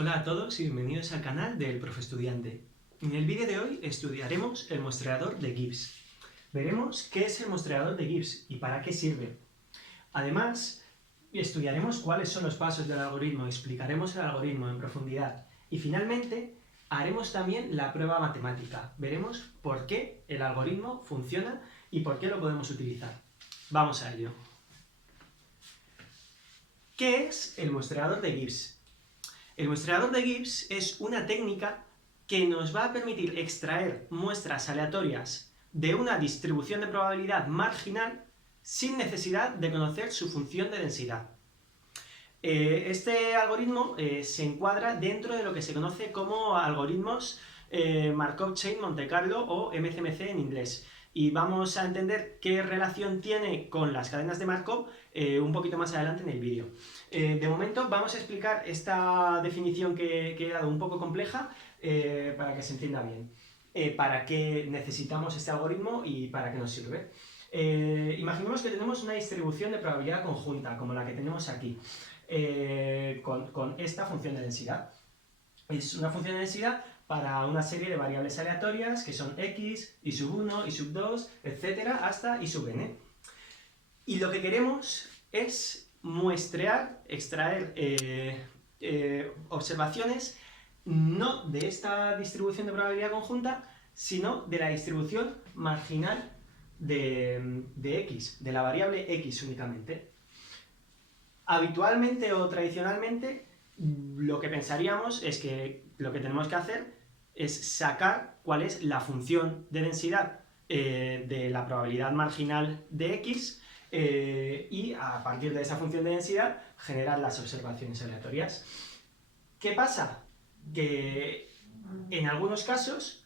Hola a todos y bienvenidos al canal del Profe Estudiante. En el vídeo de hoy estudiaremos el muestreador de Gibbs. Veremos qué es el muestreador de Gibbs y para qué sirve. Además, estudiaremos cuáles son los pasos del algoritmo, explicaremos el algoritmo en profundidad y finalmente haremos también la prueba matemática. Veremos por qué el algoritmo funciona y por qué lo podemos utilizar. Vamos a ello. ¿Qué es el muestreador de Gibbs? El muestreador de Gibbs es una técnica que nos va a permitir extraer muestras aleatorias de una distribución de probabilidad marginal sin necesidad de conocer su función de densidad. Este algoritmo se encuadra dentro de lo que se conoce como algoritmos Markov Chain Monte Carlo o MCMC en inglés. Y vamos a entender qué relación tiene con las cadenas de Markov un poquito más adelante en el vídeo. De momento vamos a explicar esta definición que he dado un poco compleja para que se entienda bien. Para qué necesitamos este algoritmo y para qué nos sirve. Imaginemos que tenemos una distribución de probabilidad conjunta, como la que tenemos aquí, con esta función de densidad. Es una función de densidad para una serie de variables aleatorias que son x, y sub 1, y sub 2, etcétera, hasta y sub n. Y lo que queremos es muestrear, extraer observaciones no de esta distribución de probabilidad conjunta, sino de la distribución marginal de x, de la variable x únicamente. Habitualmente o tradicionalmente, lo que pensaríamos es que lo que tenemos que hacer es sacar cuál es la función de densidad de la probabilidad marginal de x y a partir de esa función de densidad generar las observaciones aleatorias. ¿Qué pasa? Que en algunos casos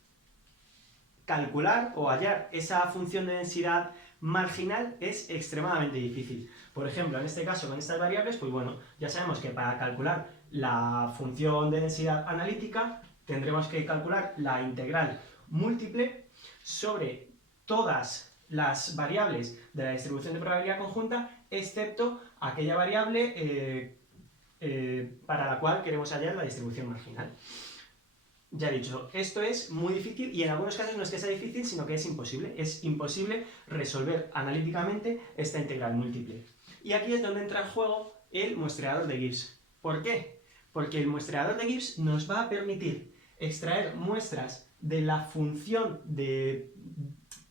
calcular o hallar esa función de densidad marginal es extremadamente difícil. Por ejemplo, en este caso con estas variables, pues bueno, ya sabemos que para calcular la función de densidad analítica tendremos que calcular la integral múltiple sobre todas las variables de la distribución de probabilidad conjunta, excepto aquella variable para la cual queremos hallar la distribución marginal. Ya he dicho, esto es muy difícil y en algunos casos no es que sea difícil, sino que es imposible. Es imposible resolver analíticamente esta integral múltiple. Y aquí es donde entra en juego el muestreador de Gibbs. ¿Por qué? Porque el muestreador de Gibbs nos va a permitir extraer muestras de la función de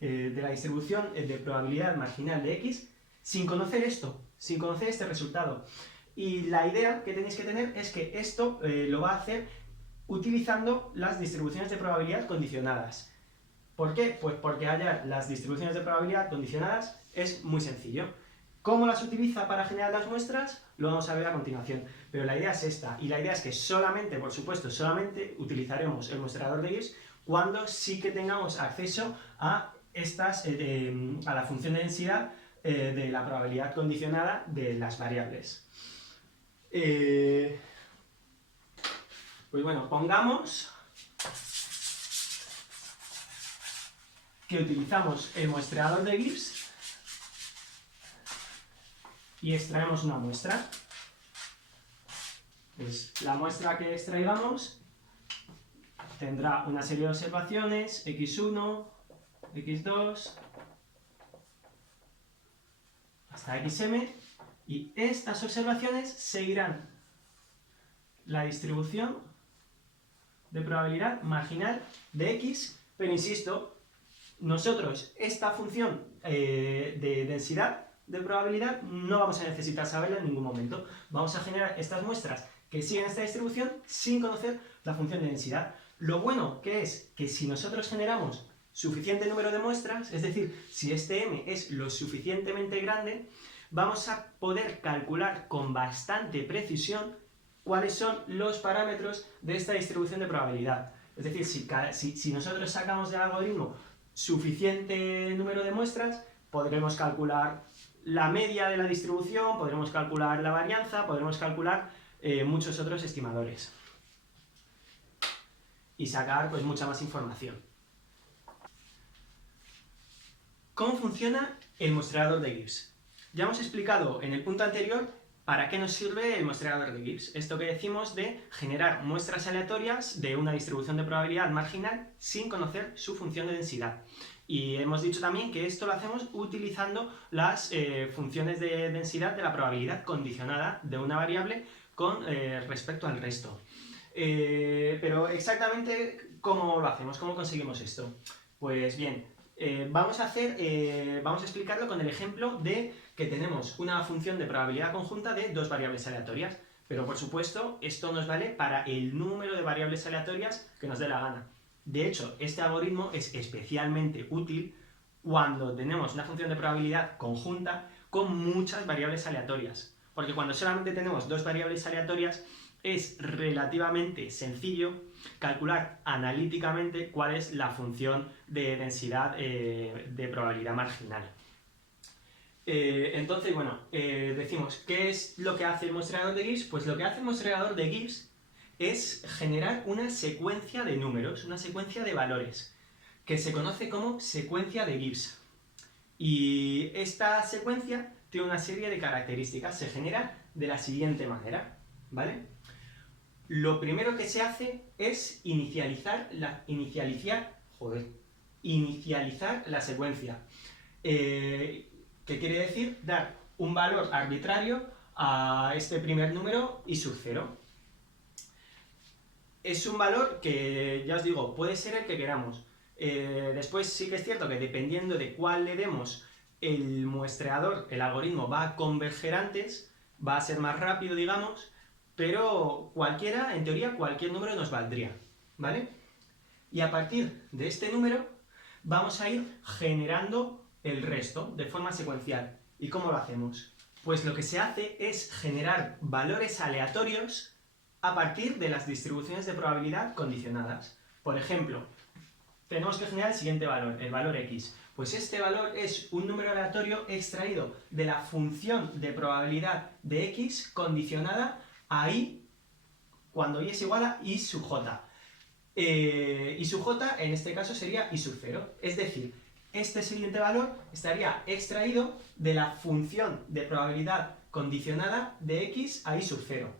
la distribución de probabilidad marginal de x sin conocer esto, sin conocer este resultado. Y la idea que tenéis que tener es que esto lo va a hacer utilizando las distribuciones de probabilidad condicionadas. ¿Por qué? Pues porque hallar las distribuciones de probabilidad condicionadas es muy sencillo. ¿Cómo las utiliza para generar las muestras? Lo vamos a ver a continuación. Pero la idea es esta, y la idea es que solamente, por supuesto, solamente utilizaremos el muestreador de Gibbs cuando sí que tengamos acceso a a la función de densidad de la probabilidad condicionada de las variables. Pues bueno, pongamos que utilizamos el muestreador de Gibbs y extraemos una muestra. Pues la muestra que extraigamos tendrá una serie de observaciones, x1, x2, hasta xm, y estas observaciones seguirán la distribución de probabilidad marginal de x, pero insisto, nosotros esta función de densidad de probabilidad no vamos a necesitar saberla en ningún momento. Vamos a generar estas muestras que siguen esta distribución sin conocer la función de densidad. Lo bueno que es que si nosotros generamos suficiente número de muestras, es decir, si este m es lo suficientemente grande, vamos a poder calcular con bastante precisión cuáles son los parámetros de esta distribución de probabilidad. Es decir, si nosotros sacamos del algoritmo suficiente número de muestras, podremos calcular la media de la distribución, podremos calcular la varianza, podremos calcular muchos otros estimadores. Y sacar pues mucha más información. ¿Cómo funciona el muestreador de Gibbs? Ya hemos explicado en el punto anterior ¿Para qué nos sirve el muestreador de Gibbs? Esto que decimos de generar muestras aleatorias de una distribución de probabilidad marginal sin conocer su función de densidad. Y hemos dicho también que esto lo hacemos utilizando las funciones de densidad de la probabilidad condicionada de una variable con respecto al resto. Pero exactamente, ¿cómo lo hacemos? ¿Cómo conseguimos esto? Pues bien, vamos a explicarlo con el ejemplo de que tenemos una función de probabilidad conjunta de dos variables aleatorias. Pero por supuesto, esto nos vale para el número de variables aleatorias que nos dé la gana. De hecho, este algoritmo es especialmente útil cuando tenemos una función de probabilidad conjunta con muchas variables aleatorias. Porque cuando solamente tenemos dos variables aleatorias, es relativamente sencillo calcular analíticamente cuál es la función de densidad de probabilidad marginal. Entonces, bueno, decimos, ¿qué es lo que hace el muestreador de Gibbs? Pues lo que hace el muestreador de Gibbs es generar una secuencia de números, una secuencia de valores, que se conoce como secuencia de Gibbs. Y esta secuencia tiene una serie de características, se genera de la siguiente manera, ¿vale? Lo primero que se hace es inicializar la secuencia. ¿Qué quiere decir? Dar un valor arbitrario a este primer número y sub 0. Es un valor que, ya os digo, puede ser el que queramos. Después sí que es cierto que dependiendo de cuál le demos el muestreador, el algoritmo va a converger antes, va a ser más rápido, digamos, pero cualquiera, en teoría, cualquier número nos valdría, ¿vale? Y a partir de este número vamos a ir generando el resto de forma secuencial. ¿Y cómo lo hacemos? Pues lo que se hace es generar valores aleatorios a partir de las distribuciones de probabilidad condicionadas. Por ejemplo, tenemos que generar el siguiente valor, el valor x. Pues este valor es un número aleatorio extraído de la función de probabilidad de x condicionada a i, cuando i es igual a i sub j. I sub j en este caso sería i sub 0. Es decir, este siguiente valor estaría extraído de la función de probabilidad condicionada de x a i sub 0.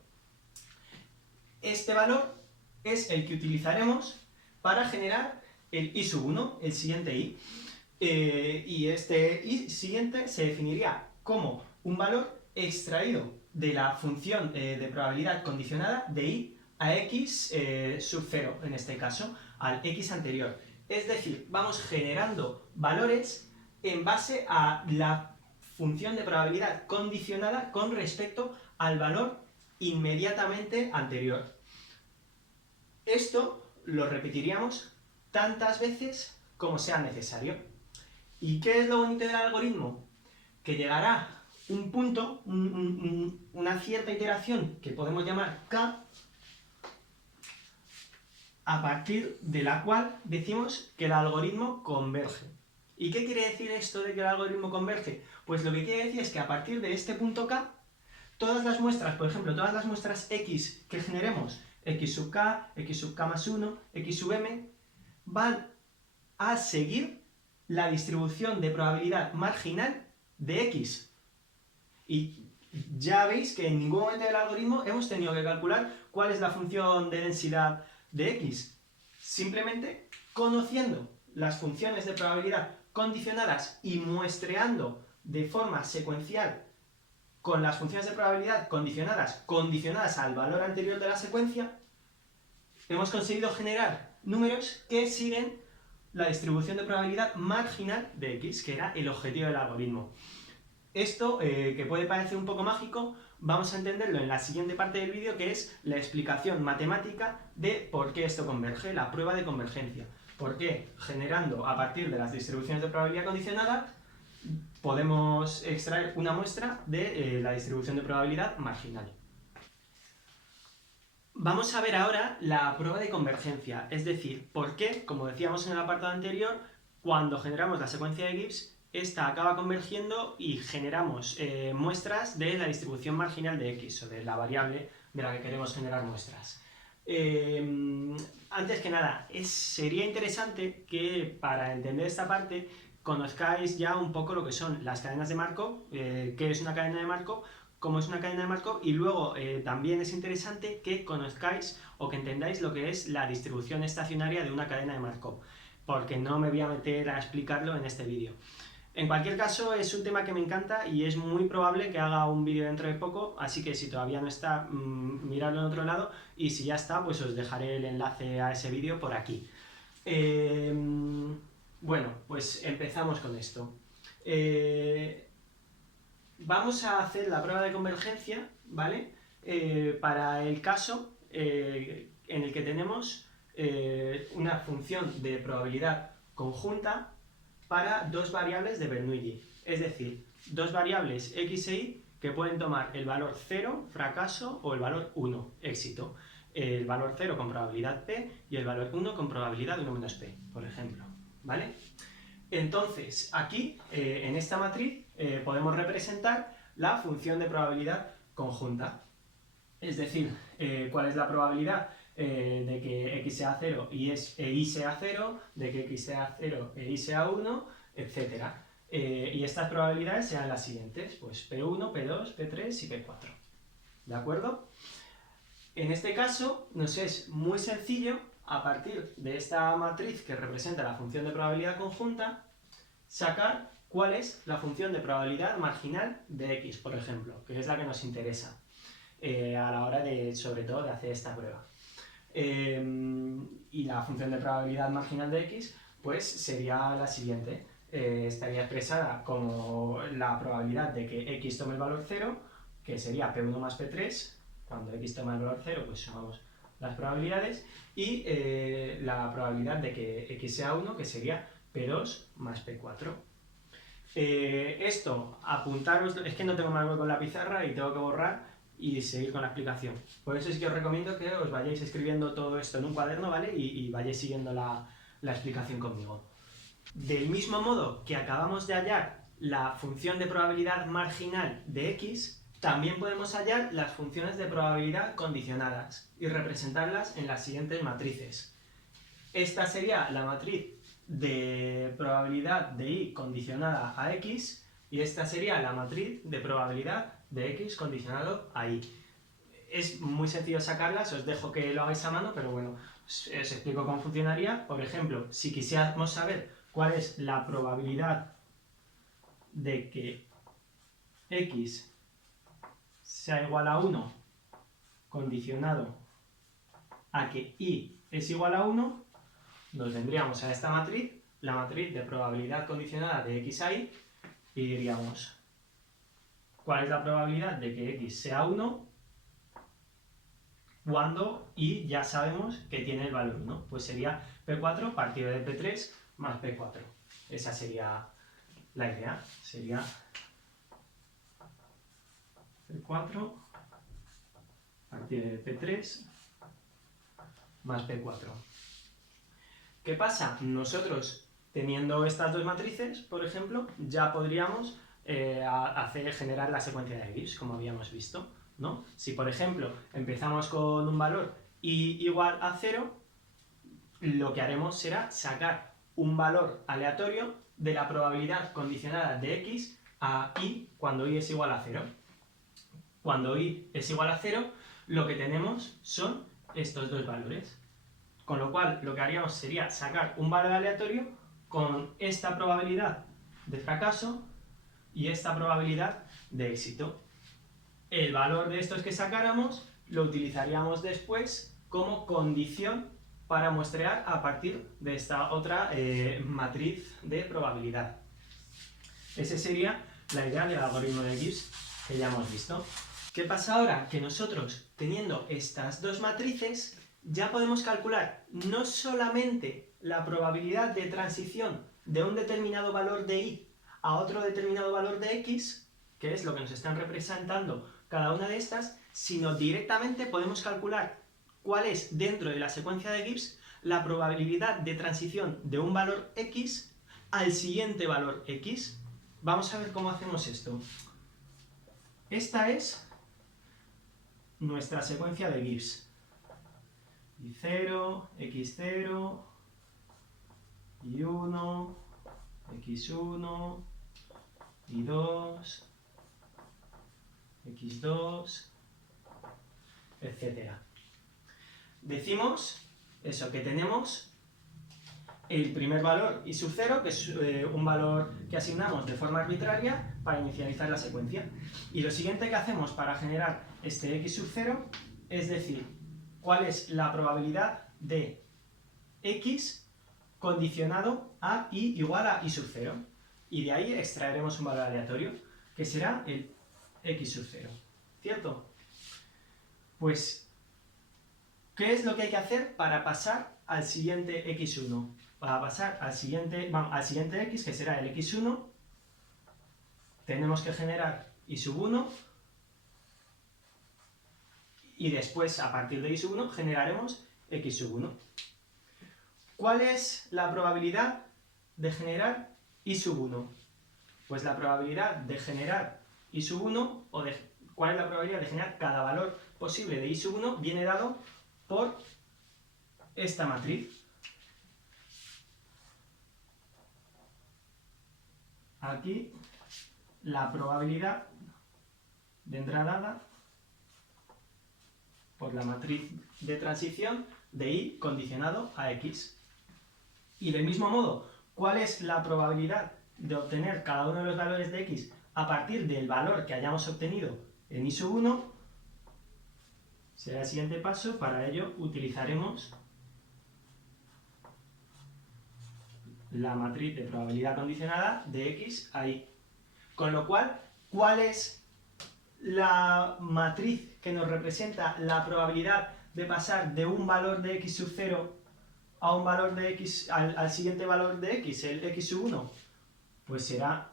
Este valor es el que utilizaremos para generar el i sub 1, el siguiente i. Y este i siguiente se definiría como un valor extraído de la función de probabilidad condicionada de i a x sub 0, en este caso, al x anterior. Es decir, vamos generando valores en base a la función de probabilidad condicionada con respecto al valor inmediatamente anterior. Esto lo repetiríamos tantas veces como sea necesario. ¿Y qué es lo bonito del algoritmo? Que llegará un punto, una cierta iteración que podemos llamar k, a partir de la cual decimos que el algoritmo converge. ¿Y qué quiere decir esto de que el algoritmo converge? Pues lo que quiere decir es que a partir de este punto k, todas las muestras, por ejemplo, todas las muestras x que generemos, x sub k más 1, x sub m, van a seguir la distribución de probabilidad marginal de x. Y ya veis que en ningún momento del algoritmo hemos tenido que calcular cuál es la función de densidad de x. Simplemente conociendo las funciones de probabilidad condicionadas y muestreando de forma secuencial con las funciones de probabilidad condicionadas al valor anterior de la secuencia, hemos conseguido generar números que siguen la distribución de probabilidad marginal de x, que era el objetivo del algoritmo. Esto, que puede parecer un poco mágico, vamos a entenderlo en la siguiente parte del vídeo, que es la explicación matemática de por qué esto converge, la prueba de convergencia. Por qué, generando a partir de las distribuciones de probabilidad condicionada, podemos extraer una muestra de la distribución de probabilidad marginal. Vamos a ver ahora la prueba de convergencia, es decir, por qué, como decíamos en el apartado anterior, cuando generamos la secuencia de Gibbs, esta acaba convergiendo y generamos muestras de la distribución marginal de x, o de la variable de la que queremos generar muestras. Antes que nada, sería interesante que para entender esta parte conozcáis ya un poco lo que son las cadenas de Markov, qué es una cadena de Markov, cómo es una cadena de Markov, y luego también es interesante que conozcáis o que entendáis lo que es la distribución estacionaria de una cadena de Markov, porque no me voy a meter a explicarlo en este vídeo. En cualquier caso, es un tema que me encanta y es muy probable que haga un vídeo dentro de poco, así que si todavía no está, miradlo en otro lado, y si ya está, pues os dejaré el enlace a ese vídeo por aquí. Bueno, pues empezamos con esto. Vamos a hacer la prueba de convergencia, ¿vale? Para el caso en el que tenemos una función de probabilidad conjunta para dos variables de Bernoulli, es decir, dos variables x e y que pueden tomar el valor 0, fracaso, o el valor 1, éxito. El valor 0 con probabilidad p y el valor 1 con probabilidad 1 menos p, por ejemplo, ¿vale? Entonces, aquí, en esta matriz, podemos representar la función de probabilidad conjunta. Es decir, cuál es la probabilidad de que x sea 0 e y sea 0, de que x sea 0 e y sea 1, etc. Y estas probabilidades serán las siguientes, pues P1, P2, P3 y P4. ¿De acuerdo? En este caso, nos es muy sencillo, a partir de esta matriz que representa la función de probabilidad conjunta, sacar cuál es la función de probabilidad marginal de x, por ejemplo, que es la que nos interesa a la hora de, sobre todo, de hacer esta prueba. Y la función de probabilidad marginal de x, pues sería la siguiente. Estaría expresada como la probabilidad de que x tome el valor 0, que sería P1 más P3. Cuando x toma el valor 0, pues sumamos las probabilidades, y la probabilidad de que x sea 1, que sería P2 más P4. Esto, apuntaros, es que no tengo más con la pizarra y tengo que borrar y seguir con la explicación. Por eso es que os recomiendo que os vayáis escribiendo todo esto en un cuaderno, ¿vale? Y vayáis siguiendo la explicación conmigo. Del mismo modo que acabamos de hallar la función de probabilidad marginal de x, también podemos hallar las funciones de probabilidad condicionadas y representarlas en las siguientes matrices. Esta sería la matriz de probabilidad de y condicionada a x, y esta sería la matriz de probabilidad de x condicionado a y. Es muy sencillo sacarlas, os dejo que lo hagáis a mano, pero bueno, os explico cómo funcionaría. Por ejemplo, si quisiéramos saber cuál es la probabilidad de que x sea igual a 1 condicionado a que y es igual a 1, nos vendríamos a esta matriz, la matriz de probabilidad condicionada de x a y, y diríamos cuál es la probabilidad de que x sea 1 cuando y ya sabemos que tiene el valor 1. Pues sería P4 partido de P3 más P4. Esa sería la idea. Sería P4 partido de P3 más P4. ¿Qué pasa? Nosotros, teniendo estas dos matrices, por ejemplo, ya podríamos generar la secuencia de Gibbs, como habíamos visto, ¿no? Si, por ejemplo, empezamos con un valor y igual a 0, lo que haremos será sacar un valor aleatorio de la probabilidad condicionada de x a y cuando y es igual a 0. Cuando y es igual a 0, lo que tenemos son estos dos valores. Con lo cual, lo que haríamos sería sacar un valor aleatorio con esta probabilidad de fracaso y esta probabilidad de éxito. El valor de estos que sacáramos lo utilizaríamos después como condición para muestrear a partir de esta otra matriz de probabilidad. Esa sería la idea del algoritmo de Gibbs que ya hemos visto. ¿Qué pasa ahora? Que nosotros, teniendo estas dos matrices, ya podemos calcular no solamente la probabilidad de transición de un determinado valor de y a otro determinado valor de x, que es lo que nos están representando cada una de estas, sino directamente podemos calcular cuál es, dentro de la secuencia de Gibbs, la probabilidad de transición de un valor x al siguiente valor x. Vamos a ver cómo hacemos esto. Esta es nuestra secuencia de Gibbs. Y0, x0, y1, x1, y2, x2, etc. Decimos eso, que tenemos el primer valor y sub 0, que es un valor que asignamos de forma arbitraria para inicializar la secuencia. Y lo siguiente que hacemos para generar este x sub 0 es decir, cuál es la probabilidad de x condicionado a y igual a y sub 0. Y de ahí extraeremos un valor aleatorio, que será el x sub 0. ¿Cierto? Pues, ¿qué es lo que hay que hacer para pasar al siguiente x1? Para pasar al siguiente x, que será el x1, tenemos que generar y sub 1, y después, a partir de y sub 1, generaremos x sub 1. ¿Cuál es la probabilidad de generar y sub 1? Pues la probabilidad de generar y sub 1, o de cuál es la probabilidad de generar cada valor posible de y sub 1, viene dado por esta matriz. Aquí la probabilidad vendrá dada por la matriz de transición de y condicionado a x. Y del mismo modo, ¿cuál es la probabilidad de obtener cada uno de los valores de x a partir del valor que hayamos obtenido en y sub 1? Será el siguiente paso. Para ello utilizaremos la matriz de probabilidad condicionada de x a y. Con lo cual, ¿cuál es la matriz que nos representa la probabilidad de pasar de un valor de x sub 0 a un valor de x, al siguiente valor de x, el x sub 1? Pues será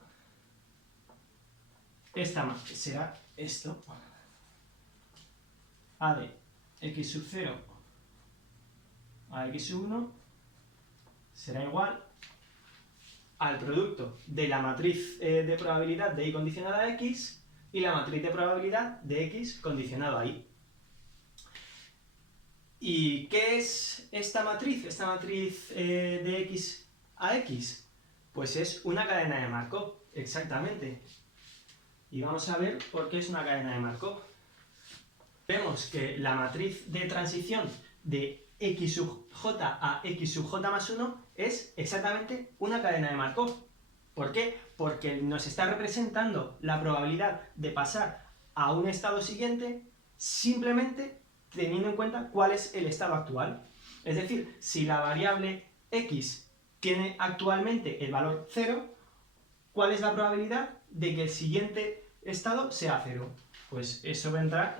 será esto. A de x sub 0 a x sub 1 será igual al producto de la matriz de probabilidad de y condicionada a x y la matriz de probabilidad de x condicionado a y. ¿Y qué es esta matriz? Esta matriz de x a x. Pues es una cadena de Markov, exactamente. Y vamos a ver por qué es una cadena de Markov. Vemos que la matriz de transición de x sub j a x sub j más 1 es exactamente una cadena de Markov. ¿Por qué? Porque nos está representando la probabilidad de pasar a un estado siguiente simplemente teniendo en cuenta cuál es el estado actual. Es decir, si la variable x tiene actualmente el valor 0, ¿cuál es la probabilidad de que el siguiente estado sea 0? Pues eso vendrá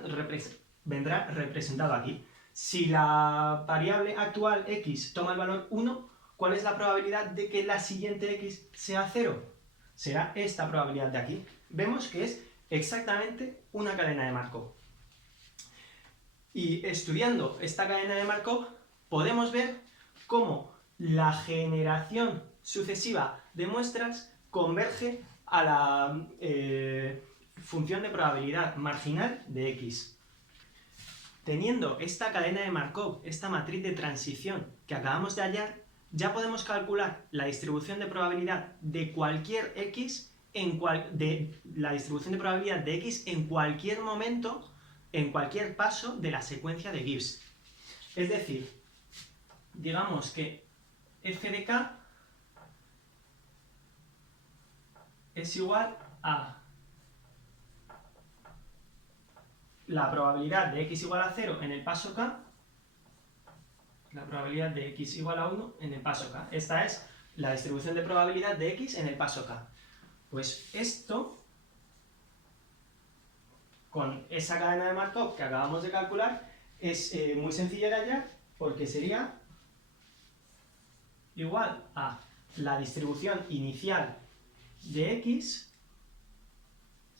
representado aquí. Si la variable actual x toma el valor 1, ¿cuál es la probabilidad de que la siguiente x sea 0? Será esta probabilidad de aquí. Vemos que es exactamente una cadena de Markov. Y estudiando esta cadena de Markov podemos ver cómo la generación sucesiva de muestras converge a la función de probabilidad marginal de x. Teniendo esta cadena de Markov, esta matriz de transición que acabamos de hallar, ya podemos calcular la distribución de probabilidad de cualquier x, la distribución de probabilidad de x en cualquier momento, en cualquier paso de la secuencia de Gibbs. Es decir, digamos que f de k es igual a la probabilidad de x igual a 0 en el paso k, la probabilidad de x igual a 1 en el paso k. Esta es la distribución de probabilidad de x en el paso k. Pues esto, con esa cadena de Markov que acabamos de calcular, es muy sencillo de hallar porque sería igual a la distribución inicial de x,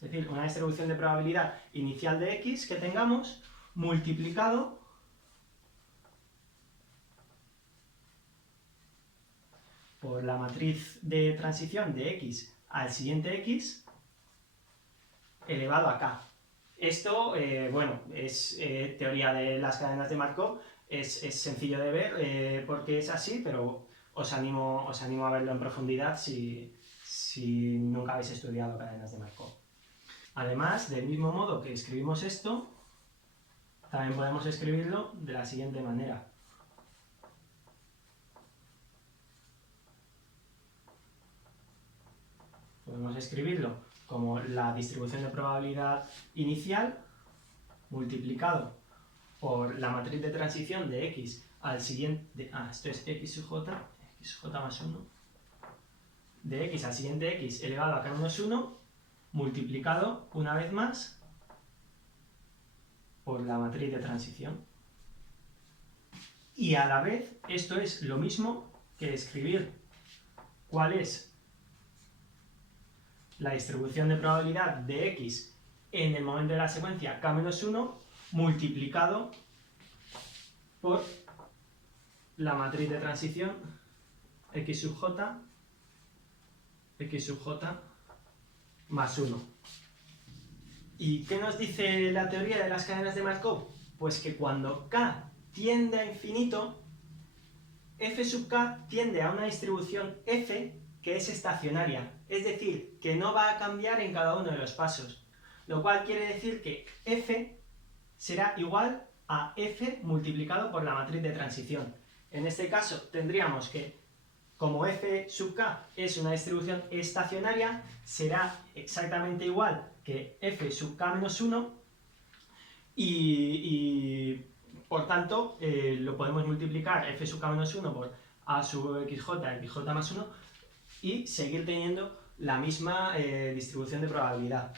es decir, una distribución de probabilidad inicial de x que tengamos, multiplicado por la matriz de transición de x al siguiente x elevado a k. Esto, bueno, es teoría de las cadenas de Markov, es sencillo de ver porque es así, pero os animo a verlo en profundidad si nunca habéis estudiado cadenas de Markov. Además, del mismo modo que escribimos esto, también podemos escribirlo de la siguiente manera. Podemos escribirlo como la distribución de probabilidad inicial multiplicado por la matriz de transición de x al siguiente... esto es x sub j más 1, de x al siguiente x elevado a k menos 1, multiplicado una vez más por la matriz de transición. Y a la vez, esto es lo mismo que escribir cuál es la distribución de probabilidad de x en el momento de la secuencia k-1 multiplicado por la matriz de transición x sub j más 1. ¿Y qué nos dice la teoría de las cadenas de Markov? Pues que cuando k tiende a infinito, f sub k tiende a una distribución f que es estacionaria, es decir, que no va a cambiar en cada uno de los pasos, lo cual quiere decir que f será igual a f multiplicado por la matriz de transición. En este caso tendríamos que, como f sub k es una distribución estacionaria, será exactamente igual que f sub k menos 1 y por tanto lo podemos multiplicar f sub k menos 1 por a sub xj más 1 y seguir teniendo la misma distribución de probabilidad.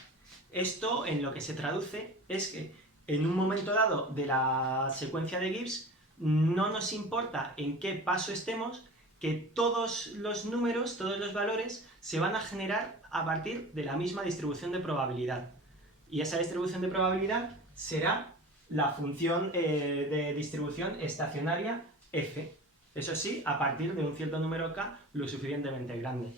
Esto en lo que se traduce es que en un momento dado de la secuencia de Gibbs no nos importa en qué paso estemos, que todos los números, todos los valores se van a generar a partir de la misma distribución de probabilidad. Y esa distribución de probabilidad será la función de distribución estacionaria f. Eso sí, a partir de un cierto número k lo suficientemente grande.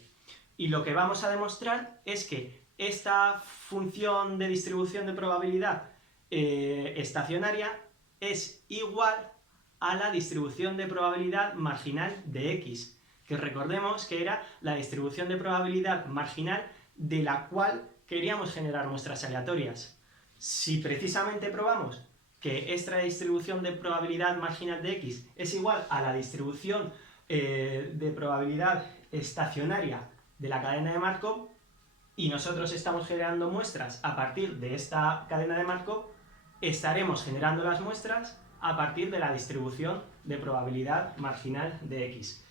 Y lo que vamos a demostrar es que esta función de distribución de probabilidad estacionaria es igual a la distribución de probabilidad marginal de x, que recordemos que era la distribución de probabilidad marginal de la cual queríamos generar muestras aleatorias. Si precisamente probamos que esta distribución de probabilidad marginal de x es igual a la distribución de probabilidad estacionaria de la cadena de Markov, y nosotros estamos generando muestras a partir de esta cadena de Markov, estaremos generando las muestras a partir de la distribución de probabilidad marginal de x.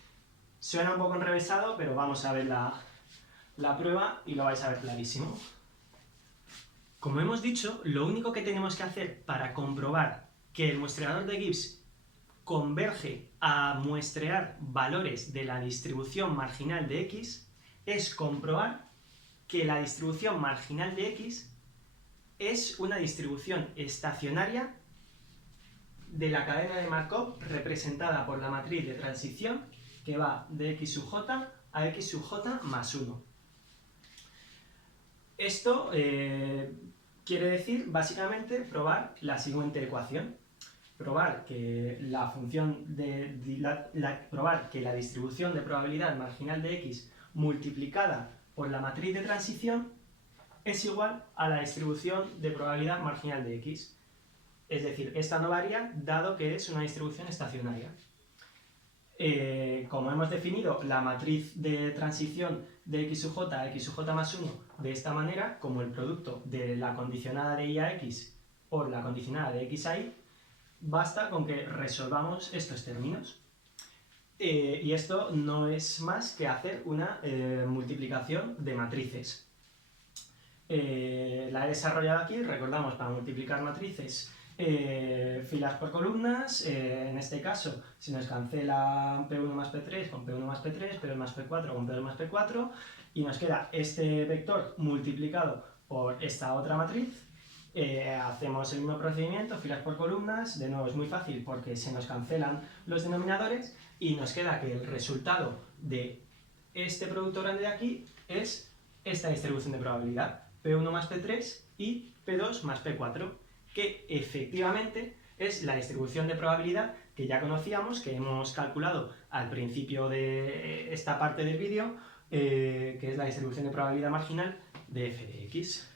Suena un poco enrevesado, pero vamos a ver la prueba y lo vais a ver clarísimo. Como hemos dicho, lo único que tenemos que hacer para comprobar que el muestreador de Gibbs converge a muestrear valores de la distribución marginal de x es comprobar que la distribución marginal de x es una distribución estacionaria de la cadena de Markov representada por la matriz de transición que va de x sub j a x sub j más 1. Esto quiere decir básicamente probar la siguiente ecuación. Probar que la distribución de probabilidad marginal de x multiplicada por la matriz de transición es igual a la distribución de probabilidad marginal de x. Es decir, esta no varía dado que es una distribución estacionaria. Como hemos definido la matriz de transición de x sub j a x sub j más 1 de esta manera, como el producto de la condicionada de y a x por la condicionada de x a y, basta con que resolvamos estos términos. Y esto no es más que hacer una multiplicación de matrices. La he desarrollado aquí, recordamos, para multiplicar matrices filas por columnas. En este caso se nos cancela P1 más P3 con P1 más P3, P2 más P4 con P2 más P4 y nos queda este vector multiplicado por esta otra matriz. Hacemos el mismo procedimiento, filas por columnas, de nuevo es muy fácil porque se nos cancelan los denominadores y nos queda que el resultado de este producto grande de aquí es esta distribución de probabilidad, P1 más P3 y P2 más P4, que efectivamente es la distribución de probabilidad que ya conocíamos, que hemos calculado al principio de esta parte del vídeo, que es la distribución de probabilidad marginal de f de x.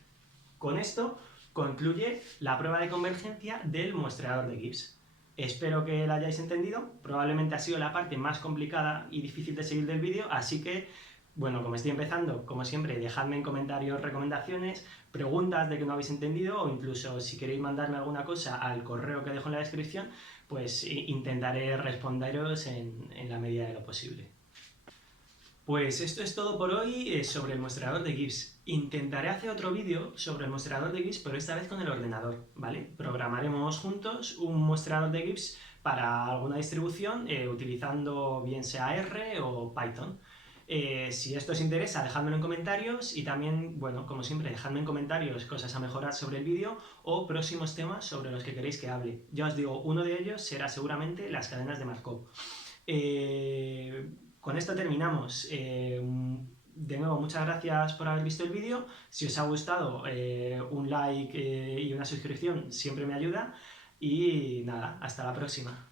Con esto concluye la prueba de convergencia del muestreador de Gibbs. Espero que la hayáis entendido, probablemente ha sido la parte más complicada y difícil de seguir del vídeo, así que, bueno, como estoy empezando, como siempre, dejadme en comentarios recomendaciones, preguntas de que no habéis entendido, o incluso si queréis mandarme alguna cosa al correo que dejo en la descripción, pues intentaré responderos en la medida de lo posible. Pues esto es todo por hoy sobre el mostrador de Gibbs. Intentaré hacer otro vídeo sobre el mostrador de Gibbs, pero esta vez con el ordenador, ¿vale? Programaremos juntos un mostrador de Gibbs para alguna distribución utilizando bien sea R o Python. Si esto os interesa, dejadmelo en comentarios y también, bueno, como siempre, dejadme en comentarios cosas a mejorar sobre el vídeo o próximos temas sobre los que queréis que hable. Ya os digo, uno de ellos será seguramente las cadenas de Markov. Con esto terminamos. De nuevo, muchas gracias por haber visto el vídeo. Si os ha gustado, un like y una suscripción siempre me ayuda. Y nada, hasta la próxima.